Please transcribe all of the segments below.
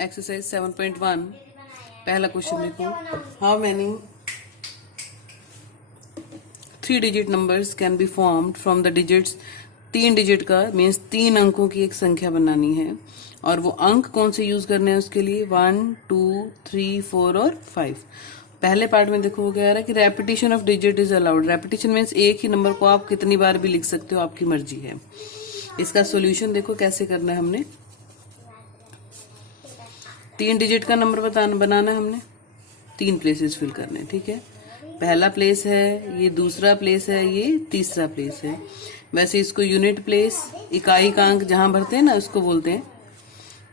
Exercise 7.1 पहला question देखो। How many 3 digit numbers can be formed from the digits. 3 digit का means 3 अंकों की एक संख्या बनानी है और वो अंक कौन से यूज करने हैं उसके लिए 1, 2, 3, 4 और 5। पहले पार्ट में देखो वो कह रहा है कि repetition of digit is allowed. Repetition means एक ही नंबर को आप कितनी बार भी लिख सकते हो, आपकी मर्जी है। इसका सोल्यूशन देखो कैसे करना है। हमने 3 डिजिट का नंबर बनाना है। हमने 3 प्लेसेस फिल करने, ठीक है। पहला प्लेस है, ये दूसरा प्लेस है, ये तीसरा प्लेस है। वैसे इसको यूनिट प्लेस, इकाई का अंक जहां भरते हैं ना उसको बोलते हैं,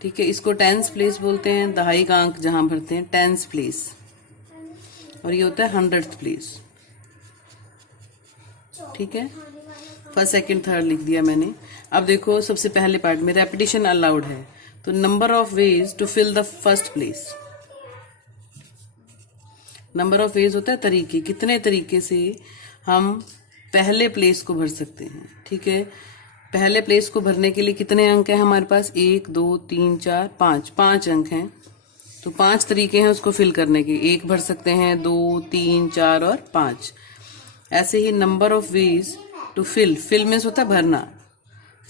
ठीक है। इसको टेंस प्लेस बोलते हैं, दहाई का अंक जहां भरते हैं टेंस प्लेस, और ये होता है 100th प्लेस, ठीक है। फर्स्ट सेकंड थर्ड लिख दिया मैंने। अब देखो सबसे पहले पार्ट में रेपिटेशन अलाउड है, तो number of ways to fill the first place. Number of ways होता है तरीके, कितने तरीके से हम पहले प्लेस को भर सकते हैं, ठीक है। पहले प्लेस को भरने के लिए कितने अंक हैं हमारे पास? 1, 2, 3, 4, 5, 5 अंक हैं। तो 5 तरीके हैं उसको फिल करने के। 1 भर सकते हैं, 2, 3, 4 और 5। ऐसे ही number of ways to fill means होता है भरना।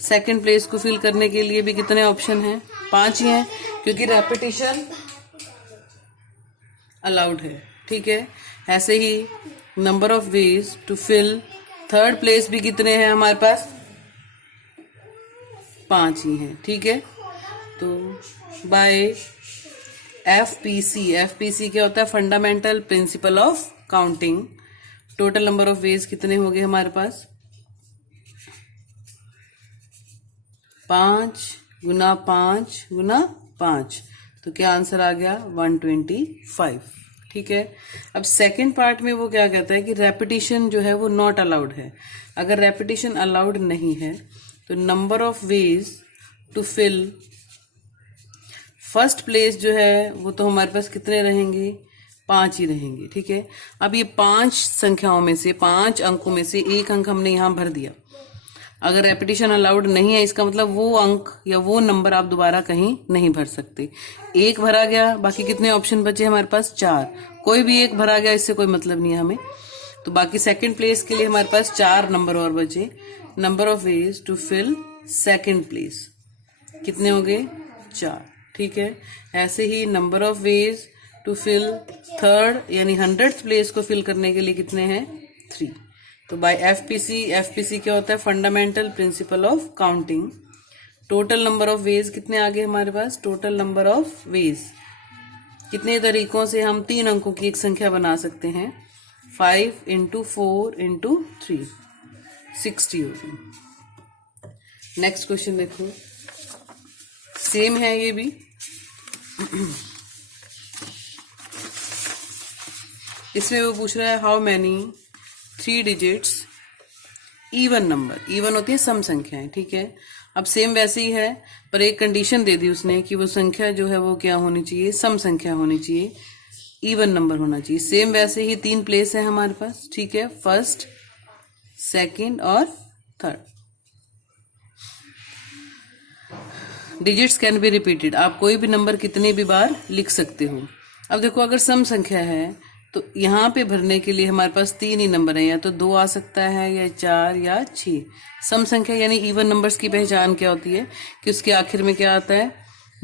सेकंड प्लेस को फिल करने के लिए भी कितने ऑप्शन हैं? 5 ही हैं, क्योंकि रेपिटेशन अलाउड है, ठीक है। ऐसे ही number of ways to fill third place भी कितने हैं हमारे पास? 5 ही हैं, ठीक है। तो बाय एफपीसी क्या होता है? Fundamental principle of counting. Total number of ways कितने हो गए हमारे पास? 5 गुना 5 गुना 5, तो क्या आंसर आ गया? 125, ठीक है। अब सेकंड पार्ट में वो क्या कहता है कि रेपिटेशन जो है वो नॉट अलाउड है। अगर रेपिटेशन अलाउड नहीं है तो number of ways to fill first place जो है वो तो हमारे पास कितने रहेंगे? 5 ही रहेंगे, ठीक है। अब ये 5 संख्याओं में से, 5 अंकों में से एक अंक हमने यहां भर दिया। अगर रेपिटेशन अलाउड नहीं है इसका मतलब वो अंक या वो नंबर आप दोबारा कहीं नहीं भर सकते। एक भरा गया, बाकी कितने ऑप्शन बचे हमारे पास? 4। कोई भी एक भरा गया इससे कोई मतलब नहीं है हमें, तो बाकी सेकंड प्लेस के लिए हमारे पास 4 नंबर और बचे। Number of ways to fill second place कितने हो गए? 4, ठीक है। ऐसे ही number of ways to fill third यानी 100th प्लेस को फिल करने के लिए कितने हैं? 3। तो बाय एफपीसी क्या होता है? Fundamental principle of counting. Total number of ways कितने आ गए हमारे पास? टोटल नंबर ऑफ वेज कितने तरीकों से हम 3 अंकों की एक संख्या बना सकते हैं? 5 × 4 × 3, 60 होगी। नेक्स्ट क्वेश्चन देखो, सेम है ये भी। इसमें वो पूछ रहा है how many 3 digits even number. Even होती है सम संख्याएं, ठीक है। अब सेम वैसे ही है, पर एक कंडीशन दे दी उसने कि वो संख्या जो है वो क्या होनी चाहिए? सम संख्या होनी चाहिए, इवन नंबर होना चाहिए। सेम वैसे ही 3 प्लेस है हमारे पास, ठीक है। फर्स्ट, सेकंड और third. Digits can be repeated. आप कोई भी नंबर कितने भी बार लिख सकते हो। अब देखो अगर सम संख्या है तो यहाँ पे भरने के लिए हमारे पास 3 ही नंबर है, या तो 2 आ सकता है, या 4 या 6। सम संख्या यानी इवन नंबर्स की पहचान क्या होती है कि उसके आखिर में क्या आता है?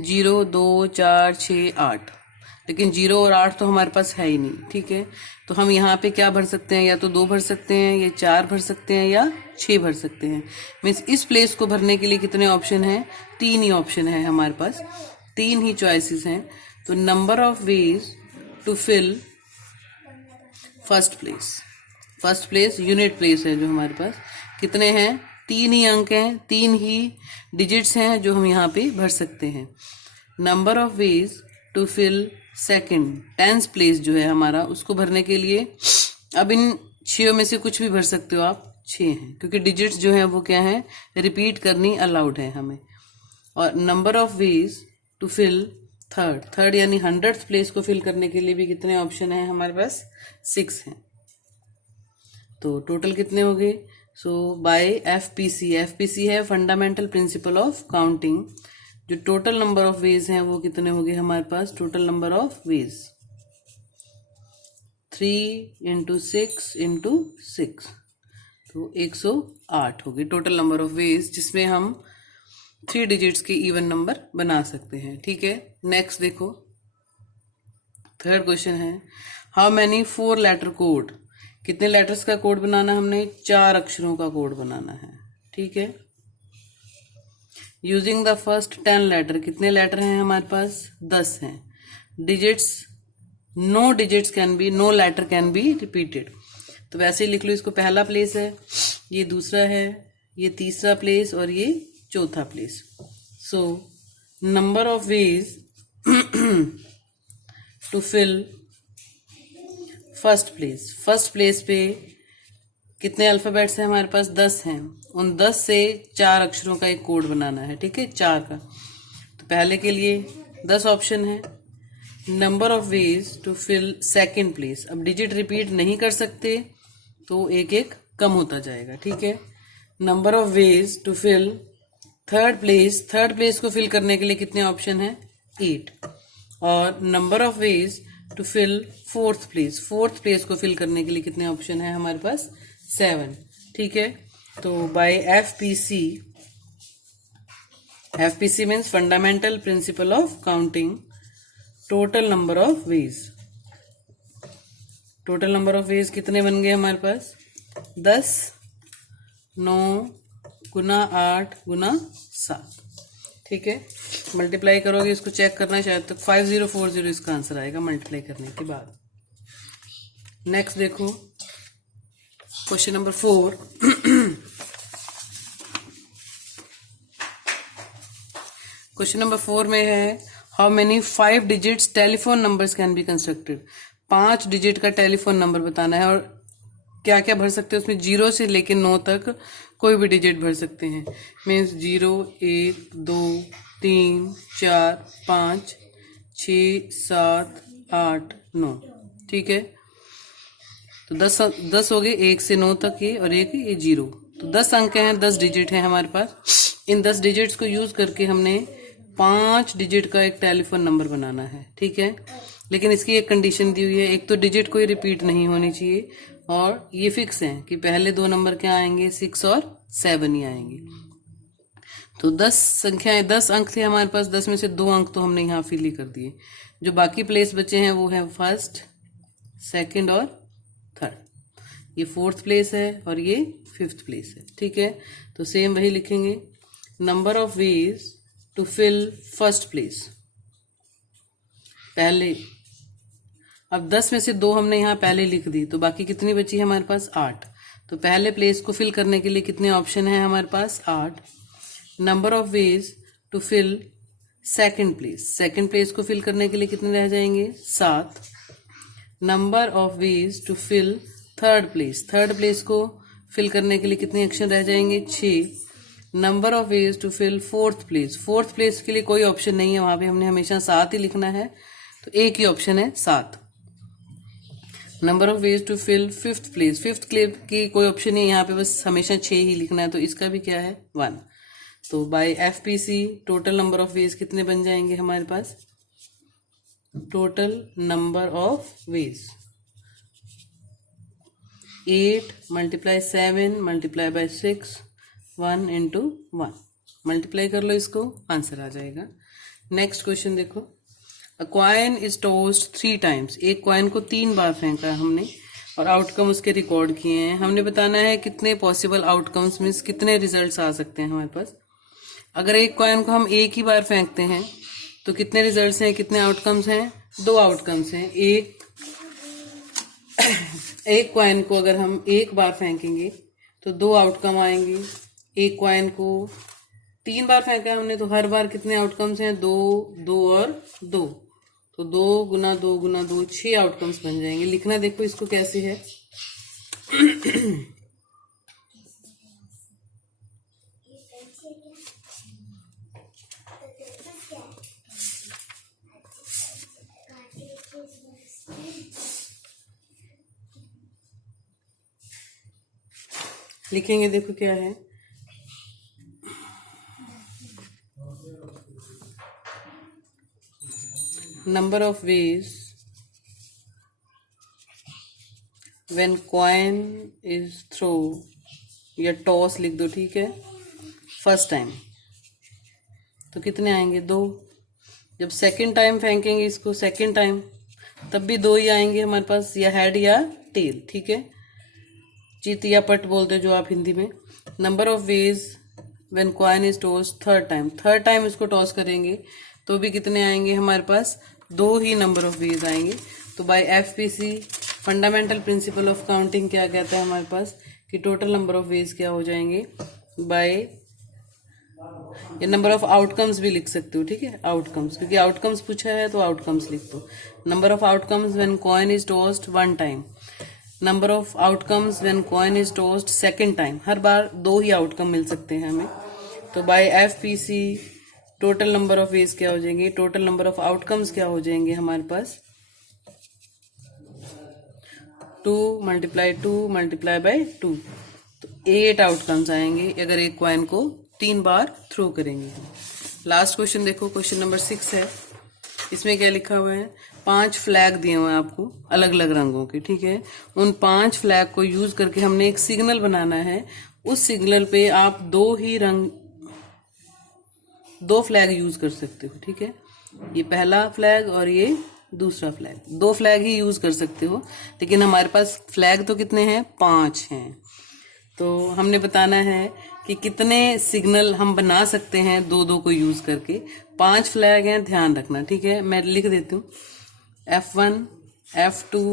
0, 2, 4, 6, 8। लेकिन 0 और 8 तो हमारे पास है ही नहीं, ठीक है। तो हम यहाँ पे क्या भर सकते हैं? या तो 2 भर सकते हैं, या 4 भर सकते हैं, या 6 भर सकते हैं। मीन्स इस प्लेस को भरने के लिए कितने ऑप्शन हैं? 3 ही ऑप्शन है हमारे पास, 3 ही चॉइसेस हैं। तो number of ways to fill first place unit place है जो हमारे पास, कितने हैं? 3 ही अंक हैं, 3 ही डिजिट्स हैं जो हम यहाँ पे भर सकते हैं। Number of ways to fill second tens place जो है हमारा, उसको भरने के लिए अब इन 6 में से कुछ भी भर सकते हो आप। 6 हैं क्योंकि डिजिट्स जो है वो क्या है? रिपीट करनी अलाउड है हमें। और number of ways to fill third यानी 100th प्लेस को फिल करने के लिए भी कितने ऑप्शन है हमारे पास? 6 हैं। तो टोटल कितने हो गए? सो बाय एफपीसी है फंडामेंटल प्रिंसिपल ऑफ काउंटिंग। जो टोटल नंबर ऑफ वेज हैं वो कितने हो गए हमारे पास? टोटल नंबर ऑफ वेज 3 × 6 × 6, तो 108 हो गए टोटल नंबर ऑफ वेज जिसमें हम 3 डिजिट्स के इवन नंबर बना सकते हैं। ठीक है, नेक्स्ट देखो, थर्ड क्वेश्चन है हाउ मैनी 4 लेटर कोड, कितने लेटर्स का कोड बनाना है? हमने 4 अक्षरों का कोड बनाना है। ठीक है, यूजिंग द फर्स्ट 10 लेटर, कितने लेटर हैं हमारे पास? 10 हैं। Digits, no digits can be, no letter can be repeated, तो वैसे ही लिख लो इसको। पहला प्लेस है, ये दूसरा है, ये तीसरा प्लेस और ये चौथा प्लेस। So number of ways to fill first place, first place पे कितने अल्फाबेट्स हैं हमारे पास? 10 हैं। उन 10 से 4 अक्षरों का एक कोड बनाना है। ठीक है, 4 का, तो पहले के लिए 10 ऑप्शन है। Number of ways to fill second place, अब डिजिट रिपीट नहीं कर सकते तो एक एक कम होता जाएगा। ठीक है, number of ways to fill third place, third place को फिल करने के लिए कितने ऑप्शन हैं? 8। और number of ways to fill fourth place, fourth place को फिल करने के लिए कितने ऑप्शन है हमारे पास? 7। ठीक है, तो by FPC, FPC means fundamental principle of counting, total number of ways, total number of ways कितने बन गए हमारे पास? 10, 9 गुना 8 गुना 7। ठीक है, मल्टीप्लाई करोगे, इसको चेक करना शायद तो 5040 इसका आंसर आएगा मल्टीप्लाई करने के बाद। नेक्स्ट देखो क्वेश्चन नंबर 4। क्वेश्चन नंबर 4 में है how many 5 digits telephone numbers can be constructed, 5 digit का टेलीफोन नंबर बताना है और क्या क्या भर सकते हैं उसमें? 0 से लेकर 9 तक कोई भी डिजिट भर सकते हैं। मीन्स 0, 1, 2, 3, 4, 5, 6, 7, 8, 9। ठीक है, तो 10 हो गए, 1 से 9 तक ये, और एक ये 0, तो 10 अंक हैं, 10 डिजिट हैं हमारे पास। इन 10 डिजिट्स को यूज करके हमने 5 डिजिट का एक टेलीफोन नंबर बनाना है। ठीक है, लेकिन इसकी एक कंडीशन दी हुई है, एक तो डिजिट कोई रिपीट नहीं होनी चाहिए, और ये फिक्स है कि पहले 2 नंबर क्या आएंगे? 6 और 7 ही आएंगे। तो 10 संख्याएं, 10 अंक थे हमारे पास, 10 में से 2 अंक तो हमने यहाँ फिल ही कर दिए। जो बाकी प्लेस बचे हैं वो है फर्स्ट, सेकंड और थर्ड। ये फोर्थ प्लेस है और ये फिफ्थ प्लेस है। ठीक है, तो सेम वही लिखेंगे, number of ways to fill first place. पहले, अब 10 में से 2 हमने यहाँ पहले लिख दी, तो बाकी कितनी बची है हमारे पास? 8। तो पहले प्लेस को फिल करने के लिए कितने ऑप्शन है हमारे पास? 8। Number of ways to fill second place, second place को फिल करने के लिए कितने रह जाएंगे? 7। Number of ways to fill third place, third place को फिल करने के लिए कितने ऑप्शन रह जाएंगे? 6। Number of ways to fill fourth place, fourth place के लिए कोई ऑप्शन नहीं है, वहां पे हमने हमेशा 7 ही लिखना है, तो एक ही ऑप्शन है 7। Number of ways to fill fifth place, fifth place की कोई ऑप्शन नहीं है, यहाँ पे बस हमेशा 6 ही लिखना है, तो इसका भी क्या है? 1। तो by FPC total number of ways कितने बन जाएंगे हमारे पास? Total number of ways 8 × 7 × 6, 1 × 1, multiply कर लो इसको, आंसर आ जाएगा। नेक्स्ट क्वेश्चन देखो, a coin is tossed 3 times, एक कॉइन को 3 बार फेंका हमने और आउटकम उसके रिकॉर्ड किए हैं। हमने बताना है कितने पॉसिबल आउटकम्स मीन्स कितने रिजल्ट्स आ सकते हैं हमारे पास। अगर एक कॉइन को हम एक ही बार फेंकते हैं तो कितने रिजल्ट्स हैं, कितने आउटकम्स हैं? 2 आउटकम्स हैं। एक कॉइन को अगर हम एक बार फेंकेंगे तो 2 आउटकम आएंगे। एक कॉइन को 3 बार फेंका हमने तो हर बार कितने आउटकम्स हैं? 2, 2 और 2, तो 2 × 2 × 2 6 आउटकम्स बन जाएंगे। लिखना देखो इसको कैसे है। लिखेंगे देखो क्या है, number of ways when coin is throw, या टॉस लिख दो, ठीक है, फर्स्ट टाइम, तो कितने आएंगे? 2। जब सेकंड टाइम फेंकेंगे इसको, सेकंड टाइम, तब भी 2 ही आएंगे हमारे पास, या हेड या टेल, ठीक है, चित या पट बोलते जो आप हिंदी में। Number of ways when coin is toss third time, third time इसको टॉस करेंगे तो भी कितने आएंगे हमारे पास? 2 ही नंबर ऑफ वेज आएंगे। तो by FPC fundamental principle of counting क्या कहता है हमारे पास कि टोटल नंबर ऑफ वेज क्या हो जाएंगे बाय, ये नंबर ऑफ आउटकम्स भी लिख सकते हो, ठीक है, आउटकम्स, क्योंकि आउटकम्स पूछा है तो आउटकम्स लिख दो। Number of outcomes when coin is tossed 1 time, number of outcomes when coin is tossed second time, हर बार 2 ही आउटकम मिल सकते हैं हमें। तो by FPC total number of ways क्या हो जाएंगे, टोटल नंबर ऑफ आउटकम्स क्या हो जाएंगे हमारे पास? 2 × 2 × 2, तो 8 आउटकम्स आएंगे अगर एक कॉइन को 3 बार थ्रो करेंगे। लास्ट क्वेश्चन देखो, क्वेश्चन नंबर 6 है। इसमें क्या लिखा हुआ है? 5 फ्लैग दिए हुए हैं आपको अलग अलग रंगों के, ठीक है। उन 5 फ्लैग को यूज करके हमने एक सिग्नल बनाना है। उस सिग्नल पे आप 2 फ्लैग यूज कर सकते हो, ठीक है। ये पहला फ्लैग और ये दूसरा फ्लैग, 2 फ्लैग ही यूज कर सकते हो, लेकिन हमारे पास फ्लैग तो कितने हैं? 5 हैं। तो हमने बताना है कि कितने सिग्नल हम बना सकते हैं 2-2 को यूज करके। 5 फ्लैग हैं, ध्यान रखना, ठीक है। मैं लिख देती हूँ, F1, F2,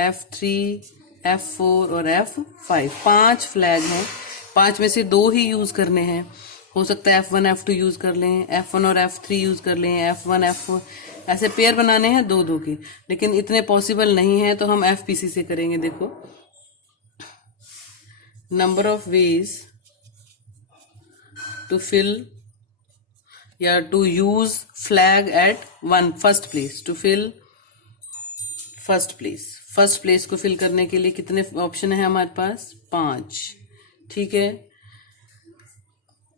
F3, F4 और F5, 5 फ्लैग हैं। 5 में से 2 ही यूज करने हैं। हो सकता है F1 F2 यूज कर लें, F1 और F3 यूज कर लें, F1 F4, ऐसे पेयर बनाने हैं 2-2 के, लेकिन इतने पॉसिबल नहीं है तो हम एफपीसी से करेंगे। देखो, number of ways to fill या to use flag at first place, to fill first place, first place को फिल करने के लिए कितने ऑप्शन है हमारे पास? 5, ठीक है।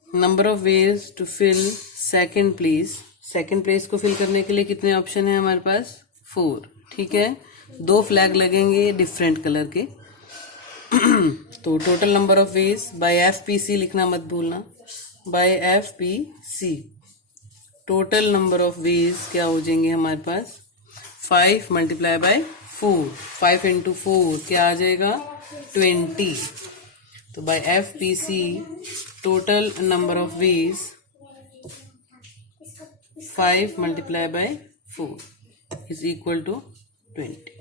Number of ways to fill second place, second place को फिल करने के लिए कितने ऑप्शन है हमारे पास? 4, ठीक है। 2 फ्लैग लगेंगे डिफरेंट कलर के। तो total number of ways by FPC लिखना मत भूलना, by FPC total number of ways क्या हो जाएंगे हमारे पास? 5 × 4, 5 × 4 क्या आ जाएगा? 20। तो by FPC total number of ways 5 × 4 is equal to 20।